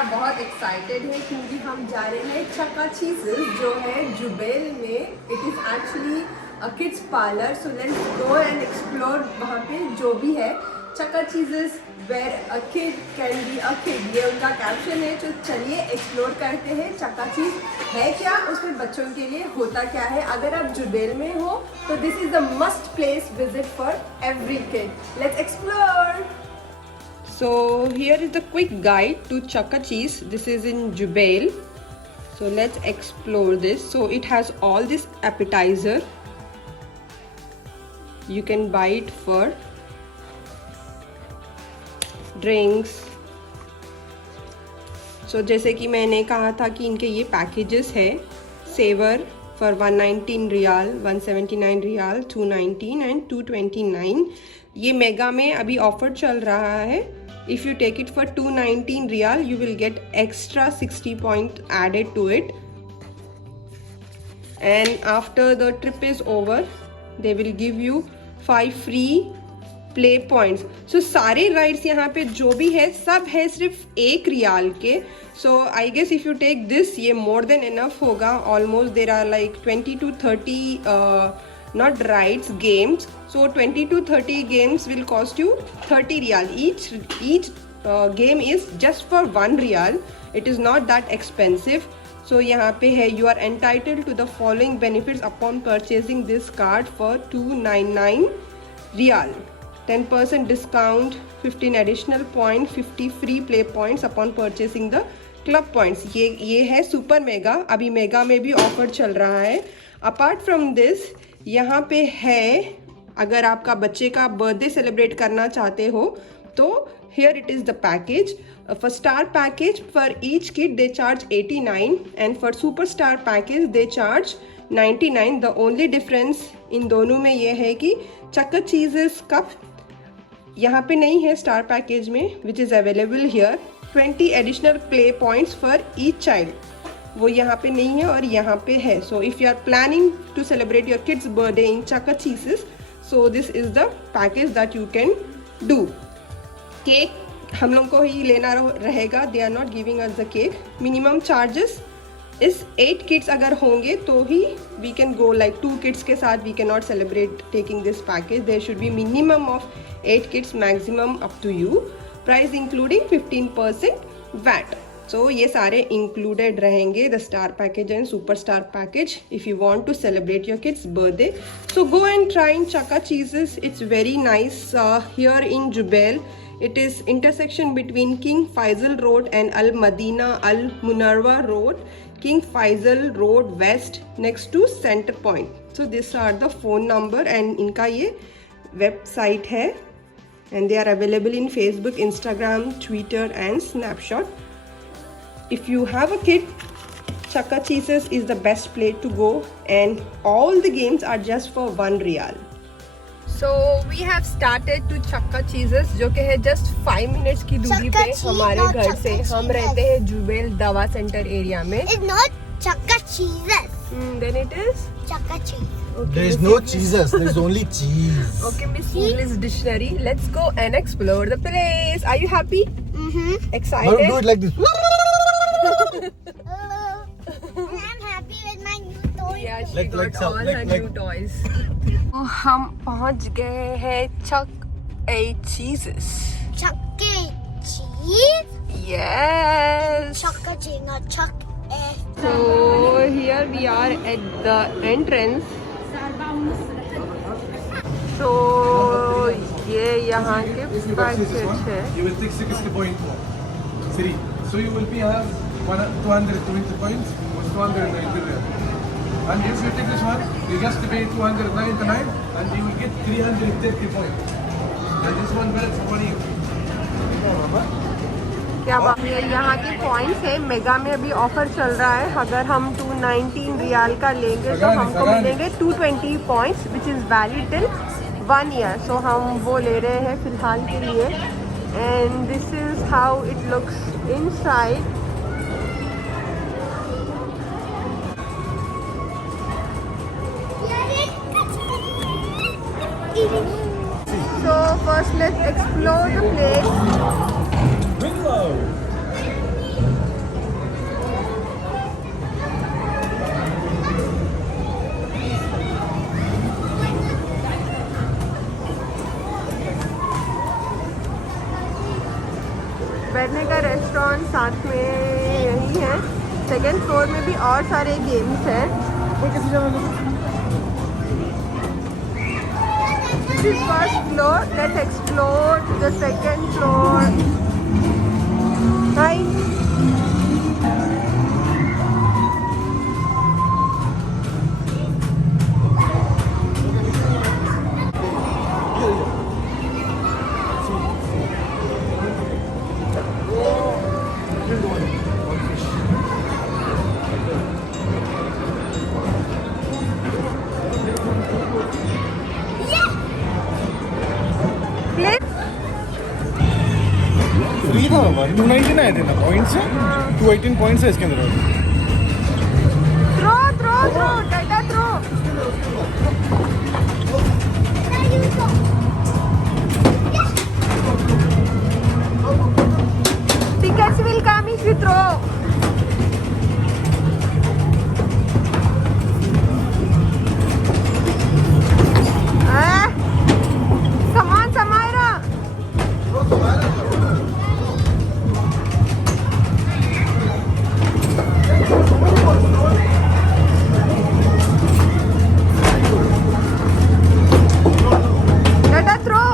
मेरा बहुत एक्साइटेड है क्योंकि हम जा रहे हैं चक्का चीज़ेस जो है जुबेल में. It is actually a kids parlour, so let's go and explore वहाँ पे जो भी है. Chuck E Cheese's where a kid can be a kid, ये उनका कैप्शन है. तो चलिए एक्सप्लोर करते हैं चक्का चीज़ है क्या, उसमें बच्चों के लिए होता क्या है. अगर आप जुबेल में हो तो this is the must place visit for every kid. Let's explore. So here is the quick guide to Chakka Cheese. This is in Jubail. So let's explore this. So it has all this appetizer. You can buy it for drinks. So जैसे कि मैंने कहा था कि इनके ये packages है. Saver for 119 riyal, 179 riyal, 219 and 229. ये मेगा में अभी ऑफर चल रहा है. If you take it for 219 riyal, you will get extra 60 point added to it. And after the trip is over, they will give you 5 free play points. So सारे rides यहाँ पे जो भी है सब है सिर्फ 1 रियाल के. So I guess if you take this, ये more than enough होगा. Almost there are like 20 to 30 not rides, games. So 20 to 30 games will cost you 30 riyal. Each game is just for 1 riyal. It is not that expensive. So यहाँ पे है you are entitled to the following benefits upon purchasing this card for 299 riyal. 10% discount, 15 additional point, 50 free play points upon purchasing the club points. ये है super mega. अभी mega में भी offer चल रहा है. अपार्ट फ्रॉम दिस यहाँ पे है अगर आपका बच्चे का बर्थडे सेलिब्रेट करना चाहते हो तो here it is the package. For star package, for each kid they charge 89 and for superstar package they charge 99. The only difference इन दोनों में ये है कि चक्का चीज़ेस कप यहाँ पे नहीं है स्टार पैकेज में, which is available here. 20 additional play points for each child. वो यहाँ पे नहीं है और यहाँ पे है. So if you are planning to celebrate your kid's birthday in Chakka Cheeses, so this is the package that you can do. Cake हम लोग को ही लेना रहेगा. They are not giving us the cake. Minimum charges is 8 kids अगर होंगे तो ही we can go. Like 2 kids के साथ we cannot celebrate taking this package. There should be minimum of 8 kids, maximum up to you. Price including 15% VAT. So ये सारे included रहेंगे, the star package and superstar package if you want to celebrate your kid's birthday. So go and try in Chakka Cheeses. It's very nice here in Jubail. It is intersection between King Faisal Road and Al Madina Al Munawwar Road. King Faisal Road West next to Center Point. So these are the phone number and इनका ये website है and they are available in Facebook, Instagram, Twitter and Snapchat. If you have a kid, Chakka Cheeses is the best place to go and all the games are just for 1 riyal. So we have started to Chakka Cheeses जो कि है just 5 minutes की दूरी पे हमारे घर से. हम रहते हैं जुबेल दवा सेंटर एरिया में. It's not Chakka Cheeses. Then it is Chakka Cheese. Okay, There is no cheeses. There is only cheese. Okay, Miss English Dictionary. Let's go and explore the place. Are you happy? Excited? No, do it like this. I'm happy with my new toy. Yeah, she Like- got like some- all like- her like- new toys. तो हम पहुंच गए हैं Chakka Cheeses. Chakka Cheese. Yes. Chakka Cheese, not Chuck. So here we are at the entrance. So ये यहाँ के package है. You will take 60 point more. 3. So you will be have 220 points with 290 riyal. And if you take this one, you just pay 299 and you will get 330 points. And this one valid for 1 year. क्या बात है. यहाँ के points है. Mega में अभी offer चल रहा है. अगर हम 219 रियाल का लेंगे तो हमको मिलेंगे 220 points which is valid till 1 year. सो हम वो ले रहे हैं फिलहाल के लिए. And this is how it looks inside. So first let's explore the place. Floor साथ में यही है। सेकेंड फ्लोर में भी और सारे गेम्स हैं। This is first floor. Let's explore to the second floor. Hi. Free था बाबा 299 थे ना पॉइंट्स है 218 पॉइंट्स है इसके अंदर Throw, throw, throw. Tata, throw. Tickets will come if you throw. Ah. Come on, Samaira. Tata, throw.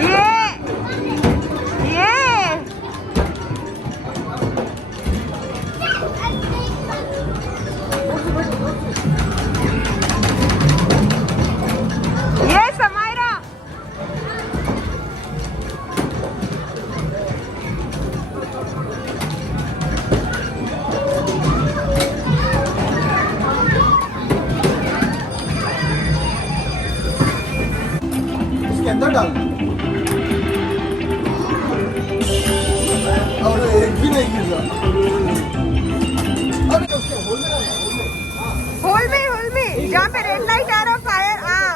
Yeah. Yeah. Yes, Samaira. इसके अंदर डाल और एक भी नहीं गिर रहा अरे उसके होल में होल में जहाँ पे रेड लाइट आ रहा फायर, हाँ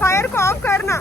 फायर को ऑफ करना।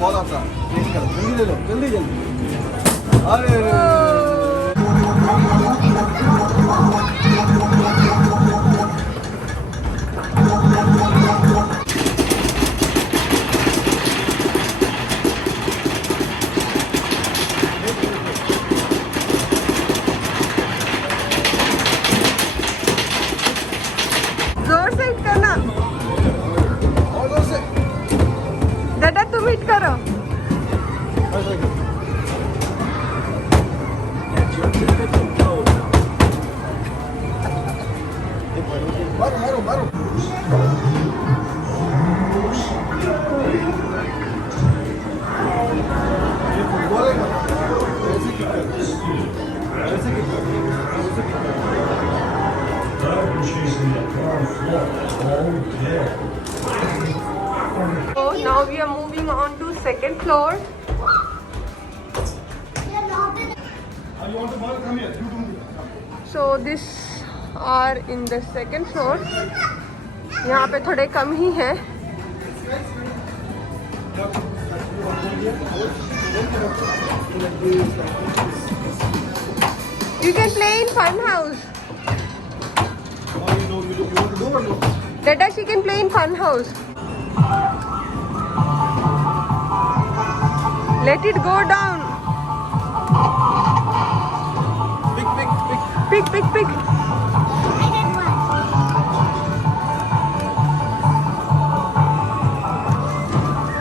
बहुत आता जल्दी ले लो जल्दी अरे जोर से हिट करना। और जोर से दादा तुम हिट करो। मारो मारो मारो So now we are moving on to second floor. So this are in the second floor. यहाँ पे थोड़े कम ही हैं। You can play in fun house. Dada, she can play in fun house. Let it go down. Pick.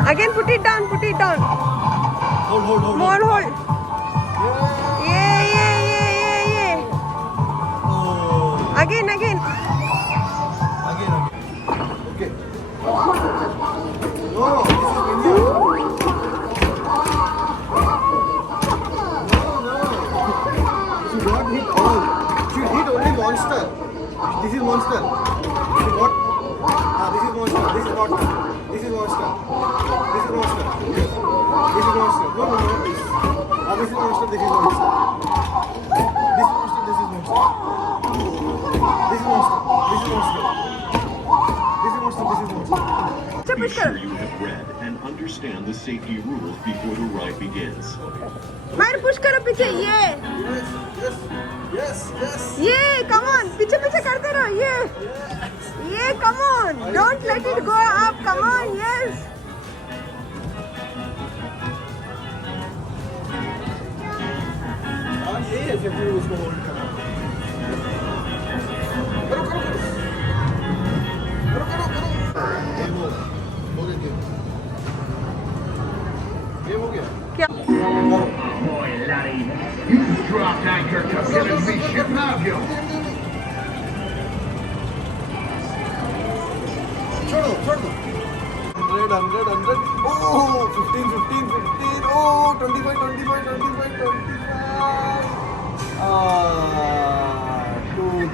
Again, put it down. hold More hold. Yeah. oh. Again. Again okay This is monster. This is what? This is monster. This is not. This is monster. This is monster. This is monster. No, no, no. This. This is monster. This is monster. This is monster. This is monster. This is monster. This is monster. This is monster. This is monster. Be sure you have read and understand the safety rules before the ride begins. मार push करो पीछे ये Yes, yes, yes, yes. ये come on पीछे पीछे करते रहो ये come on don't let it go up come on yes हाँ ये है फिर उसको होल्ड करना करो करो करो करो करो करो ये हो गया क्या Boy, laddie, you dropped anchor to killing me ship, have you? छोड़ दो 100 oh 15 oh 25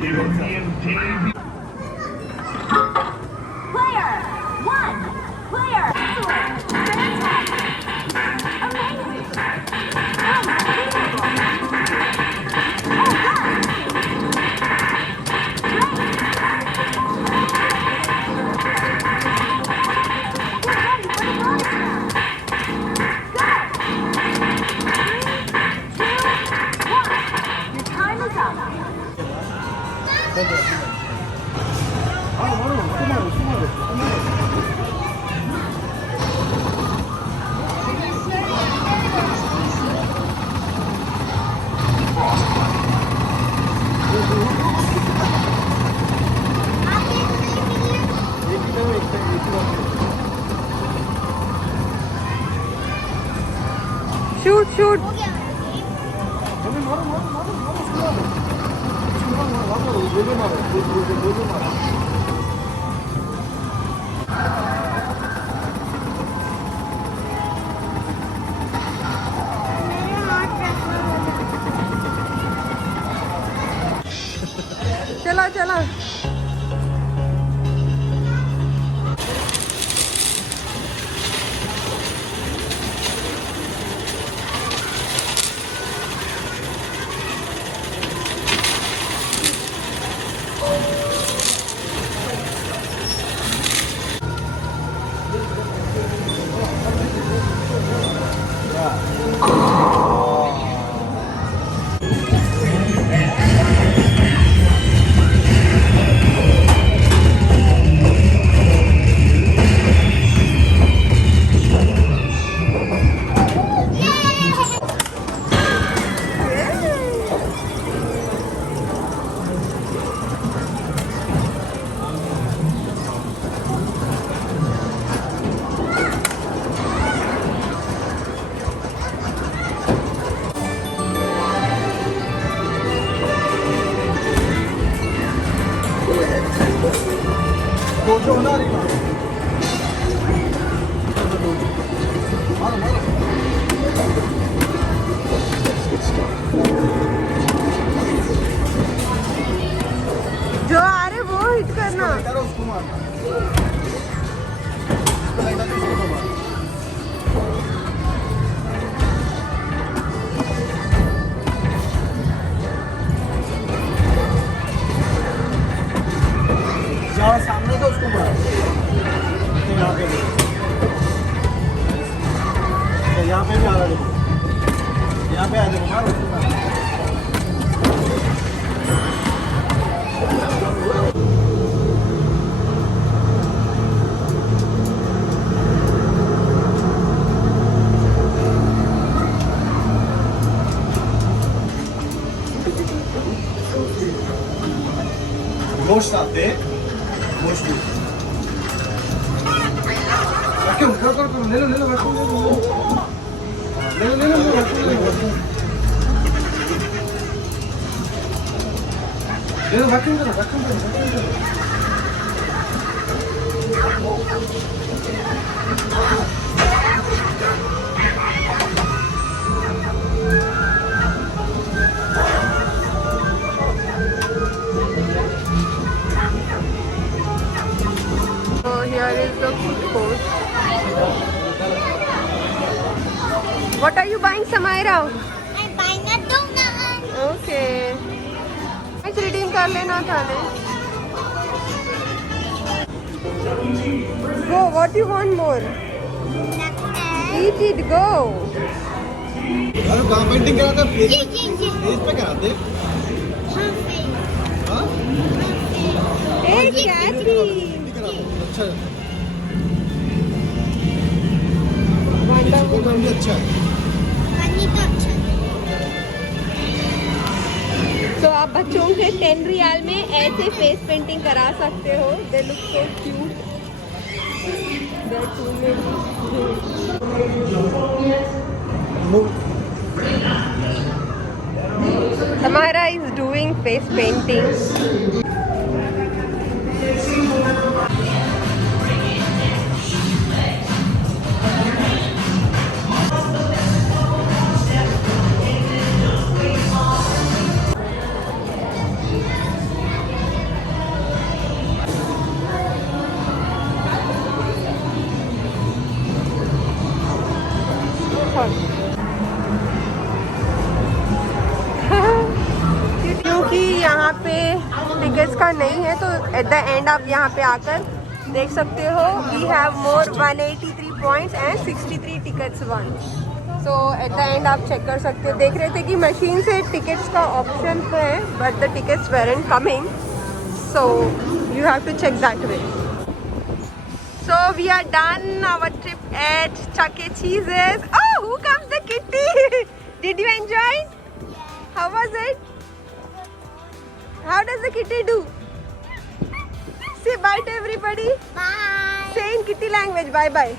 European TV. Player one. Player excellent. Fantastic. Amazing. Unbelievable. Oh, God. Shoot चलो जो आ रहे वो हिट करना उसको मार जहाँ सामने तो उसको मार यहाँ पे यहाँ पे भी आ रहा देखो यहाँ पे आ देखो मार उसको मार Gosto até. Gosto. Aqui, coloca, lelo, vai com lelo. Lelo, vai com lelo. Lelo, vai com lelo, vai com lelo. points, Samaira? I'm buying a donut. Okay. Let's redeem कर लेना था ने. Go. What do you want more? Eat it. Go. अरे कहाँ painting कराते हैं? ये page पे कराते हैं? हाँ? Hey, Kathy. पेंटिंग कराते हैं। अच्छा है। Wonderful. वो काम भी अच्छा है। पानी तो अच्छा तो आप बच्चों से 10 रियाल में ऐसे फेस पेंटिंग करा सकते हो. They look so cute. They're too many. Samara is doing face painting. क्योंकि यहाँ पे टिकट्स का नहीं है तो एट द एंड आप यहाँ पे आकर देख सकते हो. We have more 183 points and 63 tickets one. So at the end आप चेक कर सकते हो. देख रहे थे कि मशीन से टिकट्स का ऑप्शन है but the tickets weren't coming, so you have to check that way. So we are done our trip at Chuck E. Cheese's. Oh, who comes the kitty? Did you enjoy? How was it? How does the kitty do? Say bye to everybody. Bye. Say in kitty language bye bye.